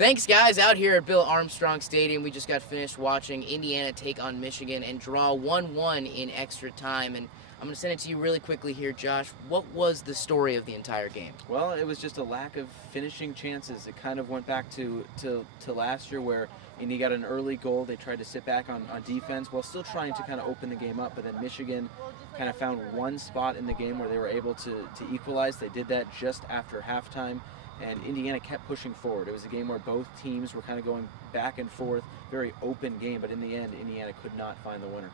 Thanks, guys. Out here at Bill Armstrong Stadium, we just got finished watching Indiana take on Michigan and draw 1-1 in extra time. And I'm going to send it to you really quickly here, Josh. What was the story of the entire game? Well, it was just a lack of finishing chances. It kind of went back to last year where Indy got an early goal. They tried to sit back on defense while still trying to kind of open the game up. But then Michigan kind of found one spot in the game where they were able to equalize. They did that just after halftime. And Indiana kept pushing forward. It was a game where both teams were kind of going back and forth, very open game, but in the end, Indiana could not find the winner.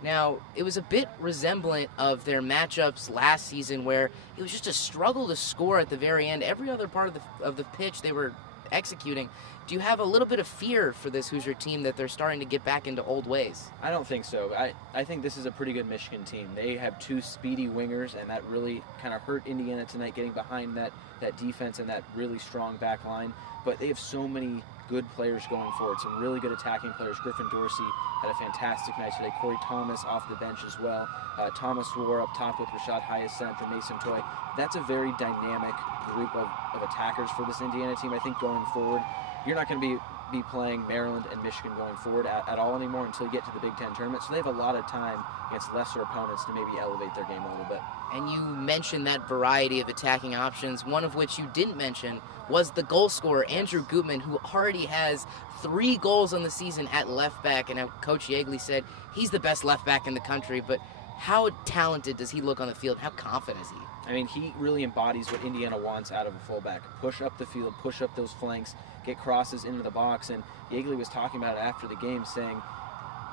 Now, it was a bit resemblant of their matchups last season where it was just a struggle to score at the very end. Every other part of the pitch they were executing. Do you have a little bit of fear for this Hoosier team that they're starting to get back into old ways? I don't think so. I think this is a pretty good Michigan team. They have two speedy wingers, and that really kind of hurt Indiana tonight, getting behind that defense and that really strong back line. But they have so many good players going forward, some really good attacking players. Griffin Dorsey had a fantastic night today. Corey Thomas off the bench as well. Thomas War up top with Rashad Hyacinth and Mason Toy. That's a very dynamic group of attackers for this Indiana team. I think going forward, you're not going to be playing Maryland and Michigan going forward at all anymore until you get to the Big Ten tournament. So they have a lot of time against lesser opponents to maybe elevate their game a little bit. And you mentioned that variety of attacking options, one of which you didn't mention was the goal scorer, Andrew Gutman, who already has 3 goals on the season at left back. And Coach Yeagley said he's the best left back in the country. But how talented does he look on the field? How confident is he? I mean, he really embodies what Indiana wants out of a fullback. Push up the field, push up those flanks, get crosses into the box. And Yeagley was talking about it after the game, saying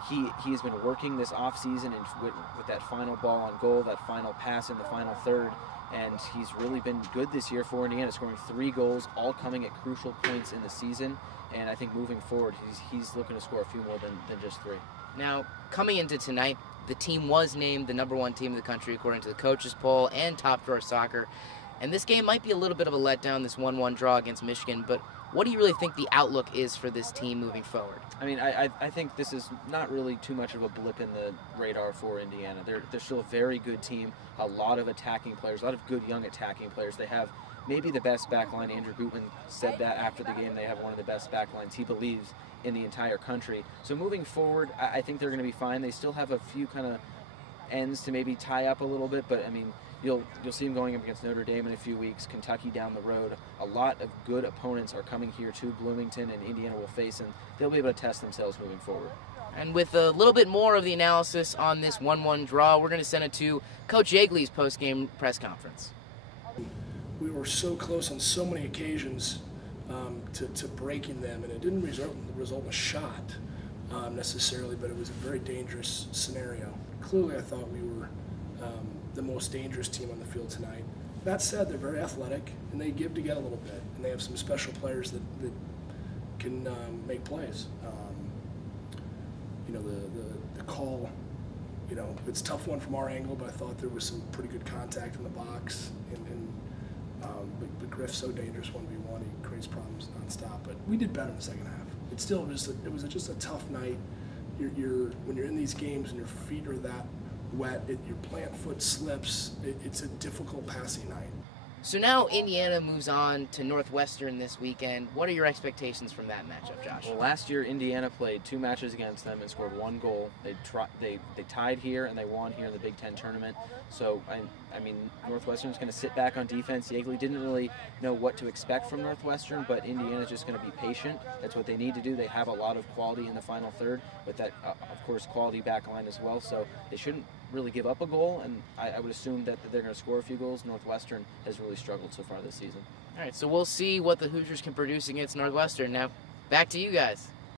he's been working this offseason and with that final ball on goal, that final pass in the final third. And he's really been good this year for Indiana, scoring 3 goals, all coming at crucial points in the season. And I think moving forward, he's looking to score a few more than just 3. Now, coming into tonight, the team was named the #1 team in the country according to the coaches poll and Top Drawer Soccer. And this game might be a little bit of a letdown, this 1-1 draw against Michigan, but what do you really think the outlook is for this team moving forward? I mean, I think this is not really too much of a blip in the radar for Indiana. They're still a very good team, a lot of attacking players, a lot of good young attacking players. They have maybe the best back line. Andrew Gutman said that after the game. They have one of the best back lines, he believes, in the entire country. So moving forward, I think they're going to be fine. They still have a few kind of ends to maybe tie up a little bit, but I mean, you'll see them going up against Notre Dame in a few weeks, Kentucky down the road. A lot of good opponents are coming here to Bloomington, and Indiana will face, and they'll be able to test themselves moving forward. And with a little bit more of the analysis on this 1-1 draw, we're going to send it to Coach Yeagley's post-game press conference. We were so close on so many occasions to breaking them, and it didn't result in a shot necessarily, but it was a very dangerous scenario. Clearly, I thought we were the most dangerous team on the field tonight. That said, they're very athletic, and they give to get a little bit, and they have some special players that can make plays. You know, the call, you know, it's a tough one from our angle, but I thought there was some pretty good contact in the box, but Griff's so dangerous 1v1, he creates problems nonstop. But we did better in the second half. It was just a tough night. When you're in these games and your feet are that wet, your plant foot slips, it's a difficult passing night. So now Indiana moves on to Northwestern this weekend. What are your expectations from that matchup, Josh? Well, last year Indiana played 2 matches against them and scored 1 goal. They tied here and they won here in the Big Ten tournament. So I mean, Northwestern's going to sit back on defense. Yeagley didn't really know what to expect from Northwestern, but Indiana's just going to be patient. That's what they need to do. They have a lot of quality in the final third, with that, of course, quality back line as well. So they shouldn't really give up a goal, and I would assume that they're going to score a few goals. Northwestern has really struggled so far this season. All right, so we'll see what the Hoosiers can produce against Northwestern. Now, back to you guys.